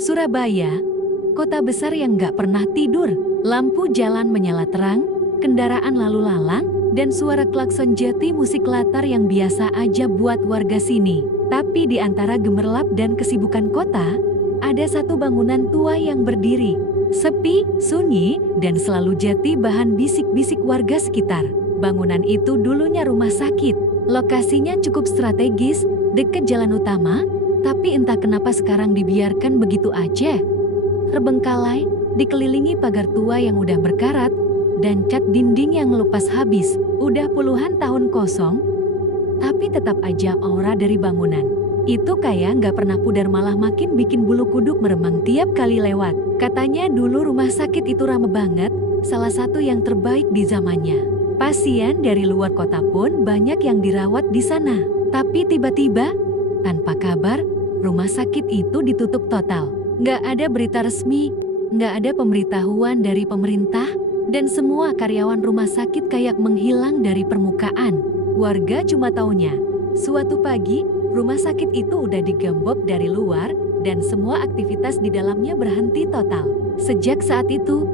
Surabaya, kota besar yang gak pernah tidur. Lampu jalan menyala terang, kendaraan lalu lalang, dan suara klakson jeti musik latar yang biasa aja buat warga sini. Tapi di antara gemerlap dan kesibukan kota, ada satu bangunan tua yang berdiri. Sepi, sunyi, dan selalu jati bahan bisik-bisik warga sekitar. Bangunan itu dulunya rumah sakit. Lokasinya cukup strategis, dekat jalan utama, tapi entah kenapa sekarang dibiarkan begitu aja. Terbengkalai, dikelilingi pagar tua yang udah berkarat, dan cat dinding yang lepas habis. Udah puluhan tahun kosong, tapi tetap aja aura dari bangunan itu kayak nggak pernah pudar, malah makin bikin bulu kuduk meremang tiap kali lewat. Katanya dulu rumah sakit itu ramai banget, salah satu yang terbaik di zamannya. Pasien dari luar kota pun banyak yang dirawat di sana. Tapi tiba-tiba, tanpa kabar, rumah sakit itu ditutup total. Nggak ada berita resmi, nggak ada pemberitahuan dari pemerintah, dan semua karyawan rumah sakit kayak menghilang dari permukaan. Warga cuma taunya, suatu pagi, rumah sakit itu udah digembok dari luar, dan semua aktivitas di dalamnya berhenti total. Sejak saat itu,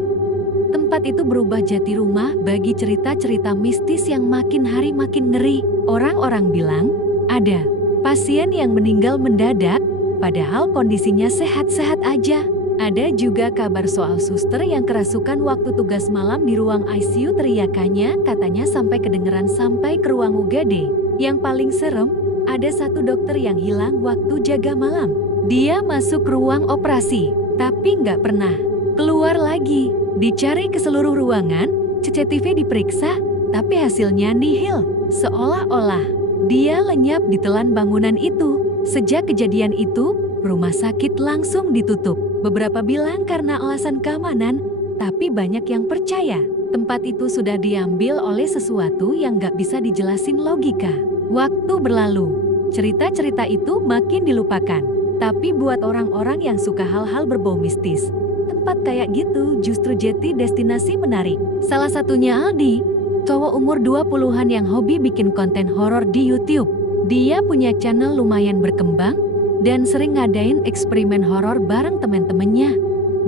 tempat itu berubah jadi rumah bagi cerita-cerita mistis yang makin hari makin ngeri. Orang-orang bilang, ada pasien yang meninggal mendadak, padahal kondisinya sehat-sehat aja. Ada juga kabar soal suster yang kerasukan waktu tugas malam di ruang ICU, teriakannya katanya sampai kedengeran sampai ke ruang UGD. Yang paling serem, ada satu dokter yang hilang waktu jaga malam. Dia masuk ruang operasi, tapi nggak pernah keluar lagi. Dicari ke seluruh ruangan, CCTV diperiksa, tapi hasilnya nihil. Seolah-olah dia lenyap di telan bangunan itu. Sejak kejadian itu, rumah sakit langsung ditutup. Beberapa bilang karena alasan keamanan, tapi banyak yang percaya tempat itu sudah diambil oleh sesuatu yang nggak bisa dijelasin logika. Waktu berlalu, cerita-cerita itu makin dilupakan. Tapi buat orang-orang yang suka hal-hal berbau mistis, tempat kayak gitu justru jadi destinasi menarik. Salah satunya Aldi, cowok umur 20-an yang hobi bikin konten horor di YouTube. Dia punya channel lumayan berkembang dan sering ngadain eksperimen horor bareng teman-temannya,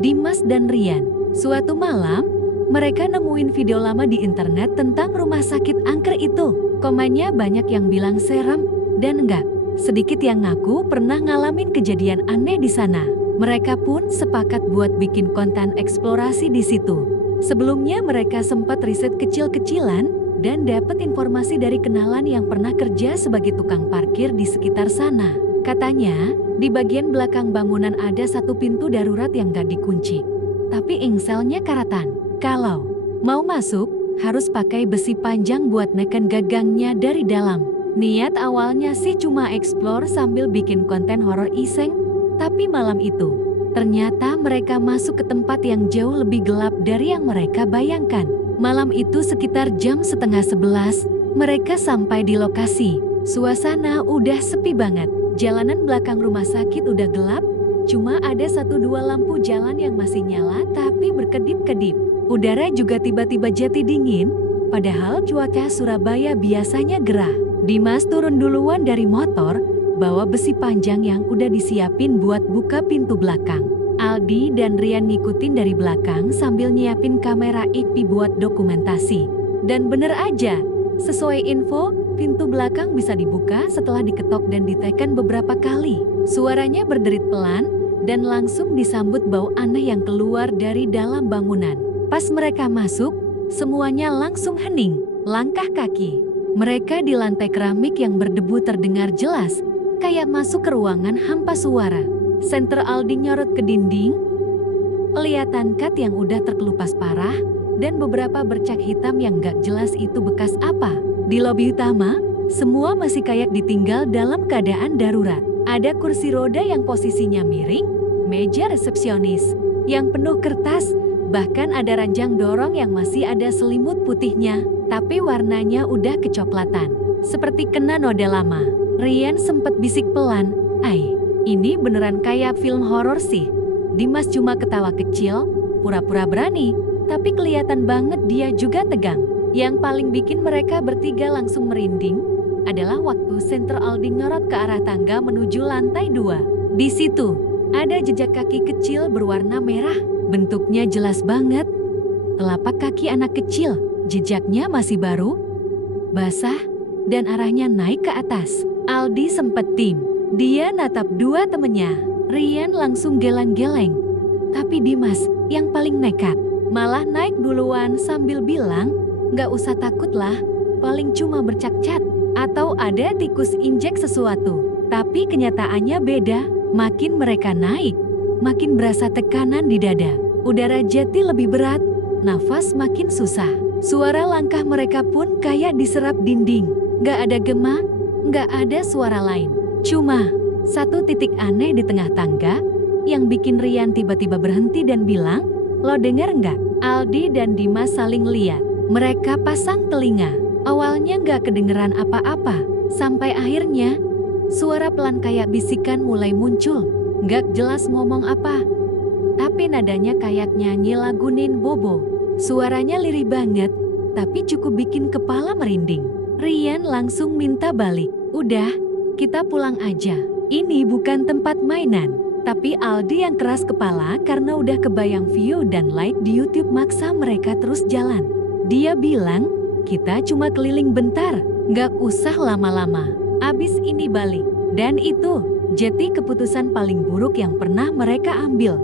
Dimas dan Rian. Suatu malam, mereka nemuin video lama di internet tentang rumah sakit angker itu. Komennya banyak yang bilang serem dan enggak sedikit yang ngaku pernah ngalamin kejadian aneh di sana. Mereka pun sepakat buat bikin konten eksplorasi di situ. Sebelumnya mereka sempat riset kecil-kecilan dan dapat informasi dari kenalan yang pernah kerja sebagai tukang parkir di sekitar sana. Katanya, di bagian belakang bangunan ada satu pintu darurat yang gak dikunci, tapi engselnya karatan. Kalau mau masuk, harus pakai besi panjang buat neken gagangnya dari dalam. Niat awalnya sih cuma explore sambil bikin konten horor iseng, tapi malam itu, ternyata mereka masuk ke tempat yang jauh lebih gelap dari yang mereka bayangkan. Malam itu sekitar jam 10:30, mereka sampai di lokasi. Suasana udah sepi banget. Jalanan belakang rumah sakit udah gelap, cuma ada 1-2 lampu jalan yang masih nyala tapi berkedip-kedip. Udara juga tiba-tiba jadi dingin, padahal cuaca Surabaya biasanya gerah. Dimas turun duluan dari motor, bawa besi panjang yang udah disiapin buat buka pintu belakang. Aldi dan Rian ngikutin dari belakang sambil nyiapin kamera IP buat dokumentasi. Dan bener aja, sesuai info, pintu belakang bisa dibuka setelah diketok dan ditekan beberapa kali. Suaranya berderit pelan dan langsung disambut bau aneh yang keluar dari dalam bangunan. Pas mereka masuk, semuanya langsung hening. Langkah kaki mereka di lantai keramik yang berdebu terdengar jelas, kayak masuk ke ruangan hampa suara. Senter Aldi nyorot ke dinding, kelihatan kat yang udah terkelupas parah, dan beberapa bercak hitam yang gak jelas itu bekas apa. Di lobi utama, semua masih kayak ditinggal dalam keadaan darurat. Ada kursi roda yang posisinya miring, meja resepsionis yang penuh kertas, bahkan ada ranjang dorong yang masih ada selimut putihnya, tapi warnanya udah kecoklatan, seperti kena noda lama. Rian sempat bisik pelan, "Ai, ini beneran kayak film horor sih." Dimas cuma ketawa kecil, pura-pura berani, tapi kelihatan banget dia juga tegang. Yang paling bikin mereka bertiga langsung merinding adalah waktu senter Aldi nyorot ke arah tangga menuju lantai 2. Di situ, Ada jejak kaki kecil berwarna merah. Bentuknya jelas banget. Telapak kaki anak kecil, jejaknya masih baru, basah, dan arahnya naik ke atas. Aldi sempat tim. Dia natap dua temennya. Rian langsung geleng-geleng. Tapi Dimas yang paling nekat. Malah naik duluan sambil bilang, "Gak usah takut lah, paling cuma bercak-cat. Atau ada tikus injek sesuatu." Tapi kenyataannya beda. Makin mereka naik, makin berasa tekanan di dada. Udara Jati lebih berat, nafas makin susah. Suara langkah mereka pun kayak diserap dinding. Gak ada gema, gak ada suara lain. Cuma satu titik aneh di tengah tangga yang bikin Rian tiba-tiba berhenti dan bilang, "Lo denger nggak?" Aldi dan Dimas saling lihat. Mereka pasang telinga. Awalnya gak kedengeran apa-apa. Sampai akhirnya suara pelan kayak bisikan mulai muncul. Gak jelas ngomong apa, tapi nadanya kayak nyanyi lagu Nin Bobo. Suaranya lirih banget, tapi cukup bikin kepala merinding. Rian langsung minta balik. "Udah, kita pulang aja. Ini bukan tempat mainan." Tapi Aldi yang keras kepala karena udah kebayang view dan like di YouTube maksa mereka terus jalan. Dia bilang, "Kita cuma keliling bentar, gak usah lama-lama. Abis ini balik." Dan itu jadi keputusan paling buruk yang pernah mereka ambil.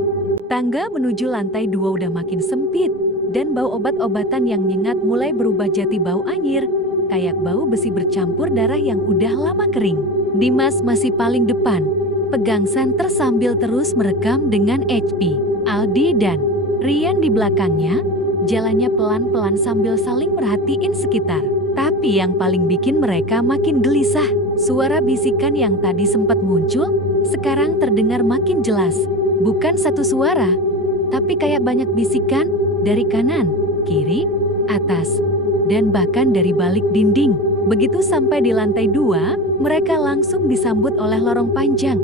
Tangga menuju lantai 2 udah makin sempit, dan bau obat-obatan yang nyengat mulai berubah jadi bau anyir, kayak bau besi bercampur darah yang udah lama kering. Dimas masih paling depan, pegang senter sambil terus merekam dengan HP. Aldi dan Rian di belakangnya, jalannya pelan-pelan sambil saling merhatiin sekitar. Tapi yang paling bikin mereka makin gelisah, suara bisikan yang tadi sempat muncul, sekarang terdengar makin jelas. Bukan satu suara, tapi kayak banyak bisikan dari kanan, kiri, atas, dan bahkan dari balik dinding. Begitu sampai di lantai 2, mereka langsung disambut oleh lorong panjang,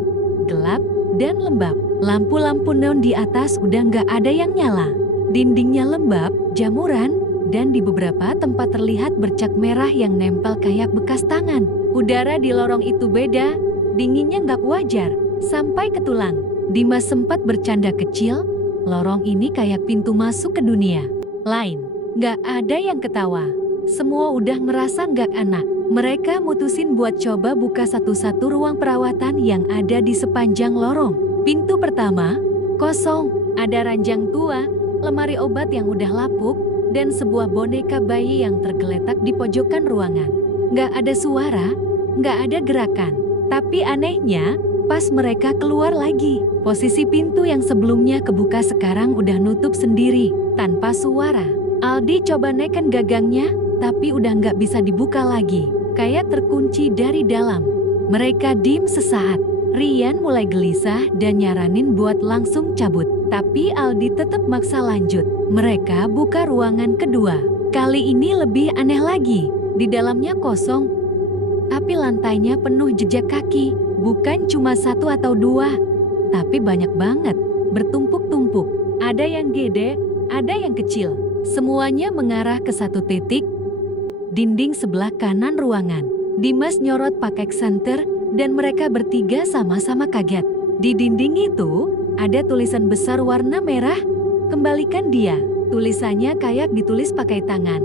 gelap, dan lembab. Lampu-lampu neon di atas udah nggak ada yang nyala. Dindingnya lembab, jamuran, dan di beberapa tempat terlihat bercak merah yang nempel kayak bekas tangan. Udara di lorong itu beda, dinginnya nggak wajar, sampai ke tulang. Dimas sempat bercanda kecil, lorong ini kayak pintu masuk ke dunia lain. Nggak ada yang ketawa. Semua udah ngerasa nggak enak. Mereka mutusin buat coba buka satu-satu ruang perawatan yang ada di sepanjang lorong. Pintu pertama, kosong. Ada ranjang tua, lemari obat yang udah lapuk, dan sebuah boneka bayi yang tergeletak di pojokan ruangan. Nggak ada suara, nggak ada gerakan. Tapi anehnya, pas mereka keluar lagi, posisi pintu yang sebelumnya kebuka sekarang udah nutup sendiri, tanpa suara. Aldi coba naikkan gagangnya, tapi udah nggak bisa dibuka lagi, kayak terkunci dari dalam. Mereka diem sesaat. Rian mulai gelisah dan nyaranin buat langsung cabut. Tapi Aldi tetap maksa lanjut. Mereka buka ruangan kedua. Kali ini lebih aneh lagi. Di dalamnya kosong, tapi lantainya penuh jejak kaki. Bukan cuma satu atau dua, tapi banyak banget, bertumpuk-tumpuk. Ada yang gede, ada yang kecil. Semuanya mengarah ke satu titik, dinding sebelah kanan ruangan. Dimas nyorot pakai senter dan mereka bertiga sama-sama kaget. Di dinding itu ada tulisan besar warna merah, "Kembalikan dia." Tulisannya kayak ditulis pakai tangan.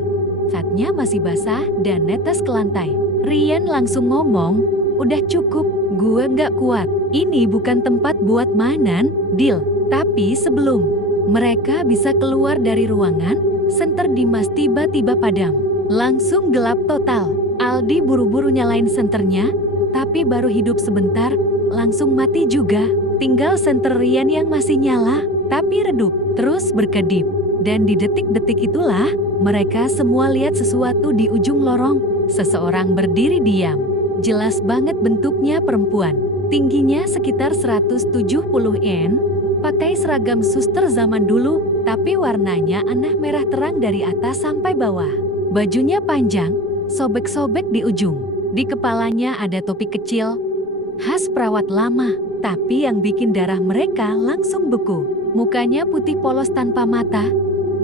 Catnya masih basah dan netes ke lantai. Rian langsung ngomong, "Udah cukup, gue nggak kuat. Ini bukan tempat buat mainan, deal." Tapi sebelum mereka bisa keluar dari ruangan, senter Dimas tiba-tiba padam. Langsung gelap total. Aldi buru-buru nyalain senternya, tapi baru hidup sebentar, langsung mati juga. Tinggal senter Rian yang masih nyala, tapi redup, terus berkedip. Dan di detik-detik itulah, mereka semua lihat sesuatu di ujung lorong. Seseorang berdiri diam. Jelas banget bentuknya perempuan. Tingginya sekitar 170 cm, pakai seragam suster zaman dulu, tapi warnanya aneh merah terang dari atas sampai bawah. Bajunya panjang, sobek-sobek di ujung. Di kepalanya ada topi kecil, khas perawat lama. Tapi yang bikin darah mereka langsung beku. Mukanya putih polos tanpa mata,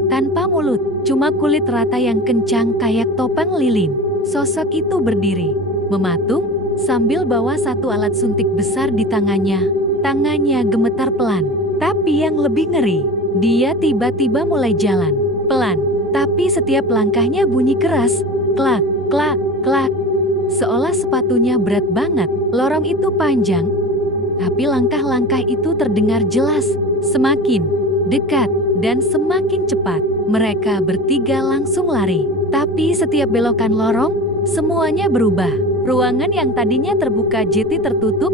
tanpa mulut, cuma kulit rata yang kencang kayak topeng lilin. Sosok itu berdiri, mematung, sambil bawa satu alat suntik besar di tangannya. Tangannya gemetar pelan. Tapi yang lebih ngeri, dia tiba-tiba mulai jalan. Pelan, tapi setiap langkahnya bunyi keras. Klak, klak, klak. Seolah sepatunya berat banget. Lorong itu panjang, tapi langkah-langkah itu terdengar jelas. Semakin dekat dan semakin cepat. Mereka bertiga langsung lari. Tapi setiap belokan lorong, semuanya berubah. Ruangan yang tadinya terbuka jadi tertutup.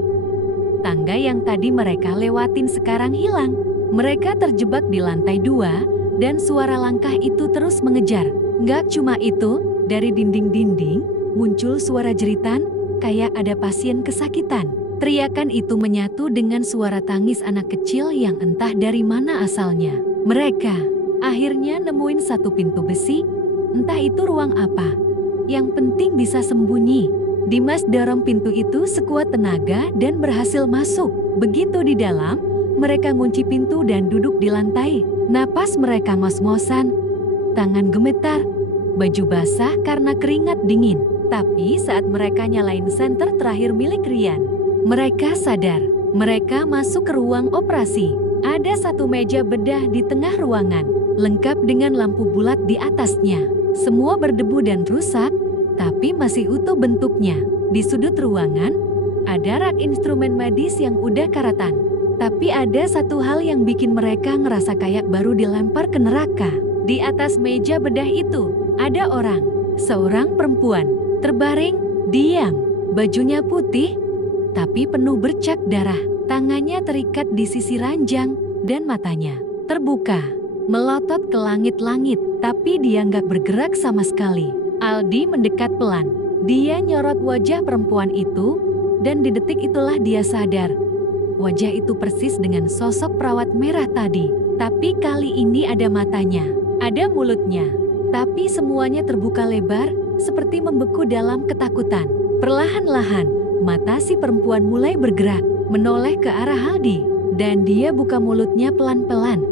Tangga yang tadi mereka lewatin sekarang hilang. Mereka terjebak di lantai 2 dan suara langkah itu terus mengejar. Gak cuma itu, dari dinding-dinding muncul suara jeritan kayak ada pasien kesakitan. Teriakan itu menyatu dengan suara tangis anak kecil yang entah dari mana asalnya. Mereka akhirnya nemuin satu pintu besi, entah itu ruang apa. Yang penting bisa sembunyi. Dimas dorong pintu itu sekuat tenaga dan berhasil masuk. Begitu di dalam, mereka ngunci pintu dan duduk di lantai. Napas mereka ngos-ngosan, tangan gemetar, baju basah karena keringat dingin. Tapi saat mereka nyalain senter terakhir milik Rian, mereka sadar. Mereka masuk ke ruang operasi. Ada satu meja bedah di tengah ruangan, lengkap dengan lampu bulat di atasnya. Semua berdebu dan rusak, tapi masih utuh bentuknya. Di sudut ruangan, ada rak instrumen medis yang udah karatan. Tapi ada satu hal yang bikin mereka ngerasa kayak baru dilempar ke neraka. Di atas meja bedah itu, ada orang, seorang perempuan, terbaring, diam. Bajunya putih, tapi penuh bercak darah. Tangannya terikat di sisi ranjang, dan matanya terbuka, melotot ke langit-langit. Tapi dia nggak bergerak sama sekali. Aldi mendekat pelan. Dia nyorot wajah perempuan itu, dan di detik itulah dia sadar. Wajah itu persis dengan sosok perawat merah tadi. Tapi kali ini ada matanya, ada mulutnya. Tapi semuanya terbuka lebar, seperti membeku dalam ketakutan. Perlahan-lahan, mata si perempuan mulai bergerak, menoleh ke arah Aldi. Dan dia buka mulutnya pelan-pelan.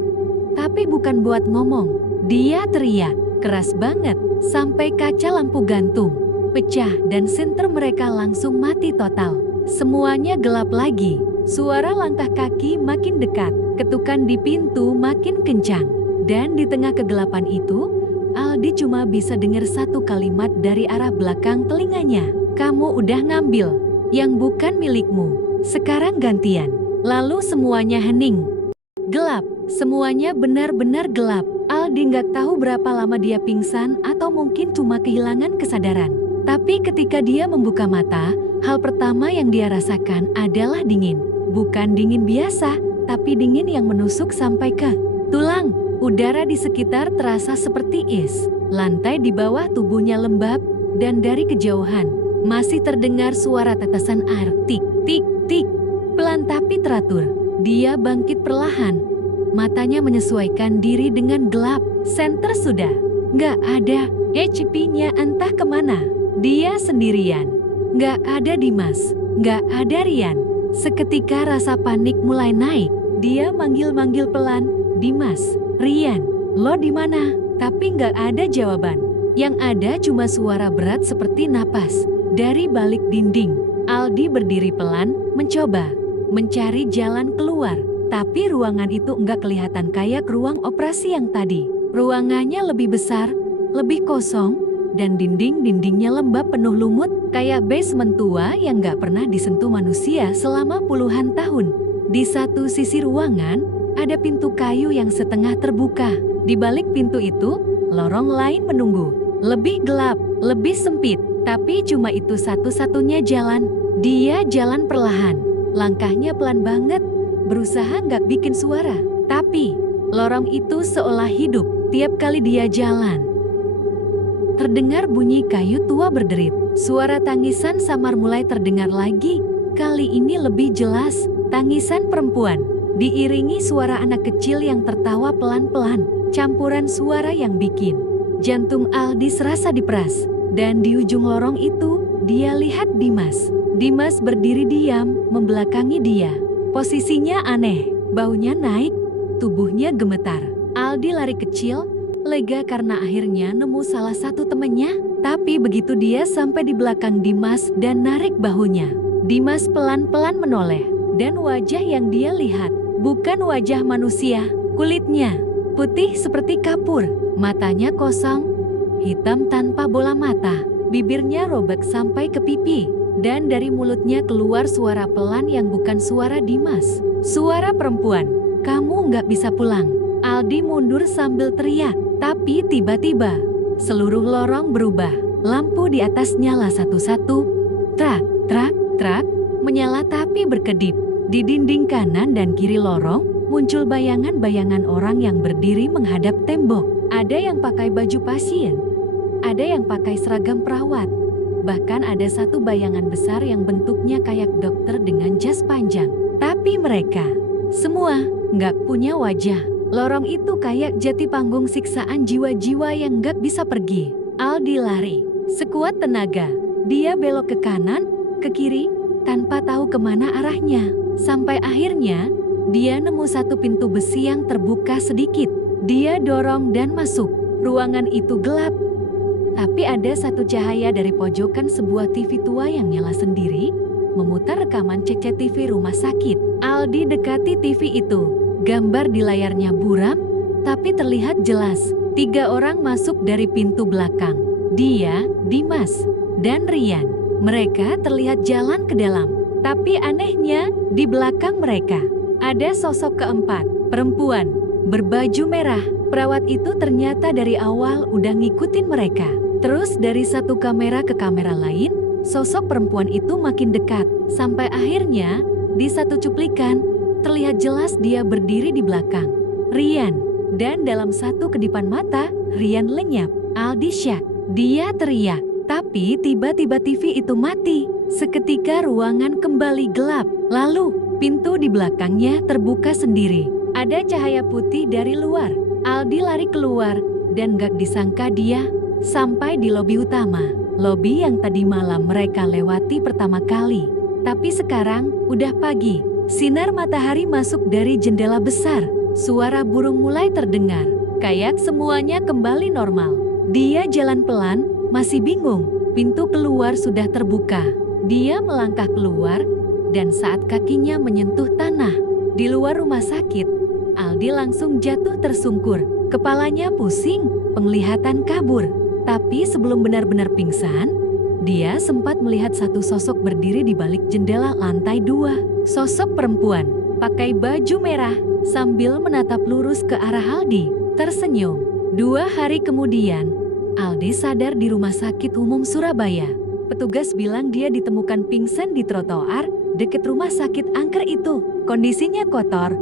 Tapi bukan buat ngomong. Dia teriak, keras banget, sampai kaca lampu gantung pecah dan senter mereka langsung mati total. Semuanya gelap lagi. Suara langkah kaki makin dekat, ketukan di pintu makin kencang. Dan di tengah kegelapan itu, Aldi cuma bisa dengar satu kalimat dari arah belakang telinganya. Kamu udah ngambil yang bukan milikmu. Sekarang gantian. Lalu semuanya hening. Gelap. Semuanya benar-benar gelap. Aldi nggak tahu berapa lama dia pingsan atau mungkin cuma kehilangan kesadaran. Tapi ketika dia membuka mata, hal pertama yang dia rasakan adalah dingin. Bukan dingin biasa, tapi dingin yang menusuk sampai ke tulang. Udara di sekitar terasa seperti es. Lantai di bawah tubuhnya lembab, dan dari kejauhan masih terdengar suara tetesan air. Tik, tik, tik. Pelan tapi teratur. Dia bangkit perlahan. Matanya menyesuaikan diri dengan gelap. Senter sudah nggak ada. HP-nya entah kemana. Dia sendirian. Nggak ada Dimas. Nggak ada Rian. Seketika rasa panik mulai naik. Dia manggil-manggil pelan. Dimas, Rian, lo di mana? Tapi nggak ada jawaban. Yang ada cuma suara berat seperti napas. Dari balik dinding, Aldi berdiri pelan, mencoba mencari jalan keluar. Tapi ruangan itu nggak kelihatan kayak ruang operasi yang tadi. Ruangannya lebih besar, lebih kosong, dan dinding-dindingnya lembab penuh lumut, kayak basement tua yang nggak pernah disentuh manusia selama puluhan tahun. Di satu sisi ruangan, ada pintu kayu yang setengah terbuka. Di balik pintu itu, lorong lain menunggu. Lebih gelap, lebih sempit, tapi cuma itu satu-satunya jalan. Dia jalan perlahan, langkahnya pelan banget, berusaha nggak bikin suara. Tapi, lorong itu seolah hidup tiap kali dia jalan. Terdengar bunyi kayu tua berderit. Suara tangisan samar mulai terdengar lagi. Kali ini lebih jelas, tangisan perempuan. Diiringi suara anak kecil yang tertawa pelan-pelan. Campuran suara yang bikin jantung Aldi serasa diperas. Dan di ujung lorong itu, dia lihat Dimas. Dimas berdiri diam, membelakangi dia. Posisinya aneh, baunya naik, tubuhnya gemetar. Aldi lari kecil, lega karena akhirnya nemu salah satu temannya. Tapi begitu dia sampai di belakang Dimas dan narik bahunya, Dimas pelan-pelan menoleh. Dan wajah yang dia lihat bukan wajah manusia. Kulitnya putih seperti kapur, matanya kosong, hitam tanpa bola mata, bibirnya robek sampai ke pipi, dan dari mulutnya keluar suara pelan yang bukan suara Dimas. Suara perempuan, "Kamu nggak bisa pulang." Aldi mundur sambil teriak, tapi tiba-tiba seluruh lorong berubah. Lampu di atas nyala satu-satu, trak, trak, trak, menyala tapi berkedip. Di dinding kanan dan kiri lorong muncul bayangan-bayangan orang yang berdiri menghadap tembok. Ada yang pakai baju pasien, ada yang pakai seragam perawat. Bahkan ada satu bayangan besar yang bentuknya kayak dokter dengan jas panjang. Tapi mereka semua nggak punya wajah. Lorong itu kayak jati panggung siksaan jiwa-jiwa yang nggak bisa pergi. Aldi lari sekuat tenaga. Dia belok ke kanan, ke kiri, tanpa tahu kemana arahnya. Sampai akhirnya, dia nemu satu pintu besi yang terbuka sedikit. Dia dorong dan masuk. Ruangan itu gelap. Tapi ada satu cahaya dari pojokan sebuah TV tua yang nyala sendiri, memutar rekaman CCTV rumah sakit. Aldi dekati TV itu. Gambar di layarnya buram, tapi terlihat jelas. 3 orang masuk dari pintu belakang. Dia, Dimas, dan Rian. Mereka terlihat jalan ke dalam. Tapi anehnya, di belakang mereka ada sosok keempat, perempuan, berbaju merah. Perawat itu ternyata dari awal udah ngikutin mereka. Terus dari satu kamera ke kamera lain, sosok perempuan itu makin dekat. Sampai akhirnya, di satu cuplikan, terlihat jelas dia berdiri di belakang Rian. Dan dalam satu kedipan mata, Rian lenyap. Aldi syak. Dia teriak, tapi tiba-tiba TV itu mati. Seketika ruangan kembali gelap. Lalu, pintu di belakangnya terbuka sendiri. Ada cahaya putih dari luar. Aldi lari keluar, dan gak disangka dia sampai di lobi utama. Lobi yang tadi malam mereka lewati pertama kali. Tapi sekarang, udah pagi. Sinar matahari masuk dari jendela besar. Suara burung mulai terdengar. Kayak semuanya kembali normal. Dia jalan pelan, masih bingung. Pintu keluar sudah terbuka. Dia melangkah keluar, dan saat kakinya menyentuh tanah di luar rumah sakit, Aldi langsung jatuh tersungkur. Kepalanya pusing, penglihatan kabur. Tapi sebelum benar-benar pingsan, dia sempat melihat satu sosok berdiri di balik jendela lantai 2. Sosok perempuan, pakai baju merah, sambil menatap lurus ke arah Aldi, tersenyum. 2 hari kemudian, Aldi sadar di Rumah Sakit Umum Surabaya. Petugas bilang dia ditemukan pingsan di trotoar dekat rumah sakit angker itu. Kondisinya kotor,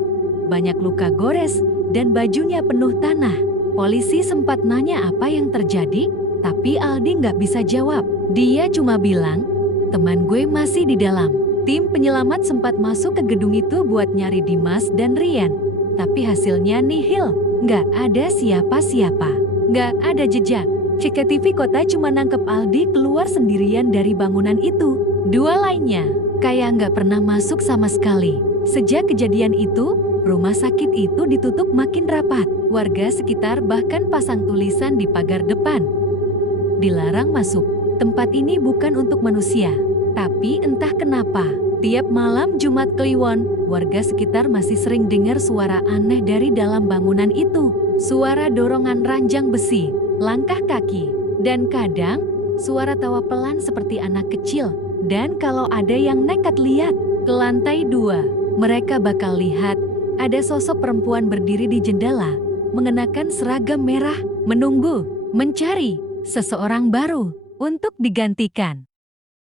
banyak luka gores, dan bajunya penuh tanah. Polisi sempat nanya apa yang terjadi, tapi Aldi nggak bisa jawab. Dia cuma bilang, "Teman gue masih di dalam." Tim penyelamat sempat masuk ke gedung itu buat nyari Dimas dan Rian. Tapi hasilnya nihil. Nggak ada siapa-siapa. Nggak ada jejak. CCTV kota cuma nangkep Aldi keluar sendirian dari bangunan itu. 2 lainnya kayak nggak pernah masuk sama sekali. Sejak kejadian itu, rumah sakit itu ditutup makin rapat. Warga sekitar bahkan pasang tulisan di pagar depan. Dilarang masuk. Tempat ini bukan untuk manusia. Tapi entah kenapa, tiap malam Jumat Kliwon, warga sekitar masih sering dengar suara aneh dari dalam bangunan itu. Suara dorongan ranjang besi, langkah kaki, dan kadang suara tawa pelan seperti anak kecil. Dan kalau ada yang nekat lihat ke lantai 2, mereka bakal lihat ada sosok perempuan berdiri di jendela, mengenakan seragam merah, menunggu, mencari seseorang baru untuk digantikan.